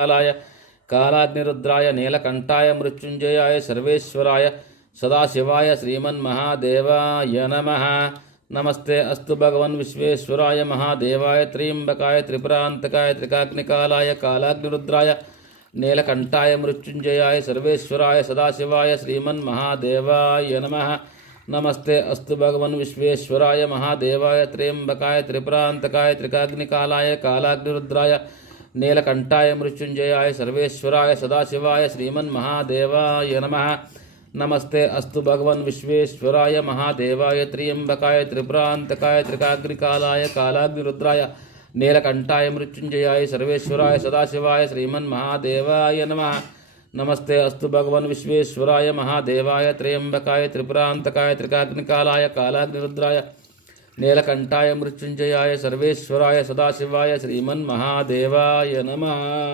कालाय कालाग्निरुद्राय नीलकंठाय मृत्युंजयाय सर्वेश्वराय सदाशिवाय श्रीमन्महादेवाय नमः। नमस्ते अस्तु भगवन् विश्वेश्वराय महादेवाय त्र्यंबकाय त्रिपुरांतकाय त्रिकाग्निकालाय कालाग्निरुद्राय नीलकंठाय मृत्युंजयाय सर्वेश्वराय सदाशिवाय श्रीमन्महादेवाय नमः। नमस्ते अस्तु भगवन् विश्वेश्वराय महादेवाय त्र्यंबकाय त्रिपुरांतकाय त्रिकाग्निकालाय कालाग्निरुद्राय नीलकंठाय मृत्युंजयाय सर्वेश्वराय सदाशिवाय श्रीमन्महादेवाय नमः। नमस्ते अस्तु भगवन् विश्वेश्वराय महादेवाय त्र्यंबकाय त्रिपुरांतकाय त्रिकाग्निकालाय कालाग्निरुद्राय नीलकंठाय मृत्युंजयाय सर्वेश्वराय सदाशिवाय श्रीमन्महादेवाय नमः। नमस्ते अस्तु भगवन् विश्वेश्वराय महादेवाय त्र्यंबकाय त्रिपुरांतकाय त्रिकाग्निकालाय कालाग्निरुद्राय नीलकंठाय मृत्युंजयाय सर्वेश्वराय सदाशिवाय श्रीमन्महादेवाय नमः।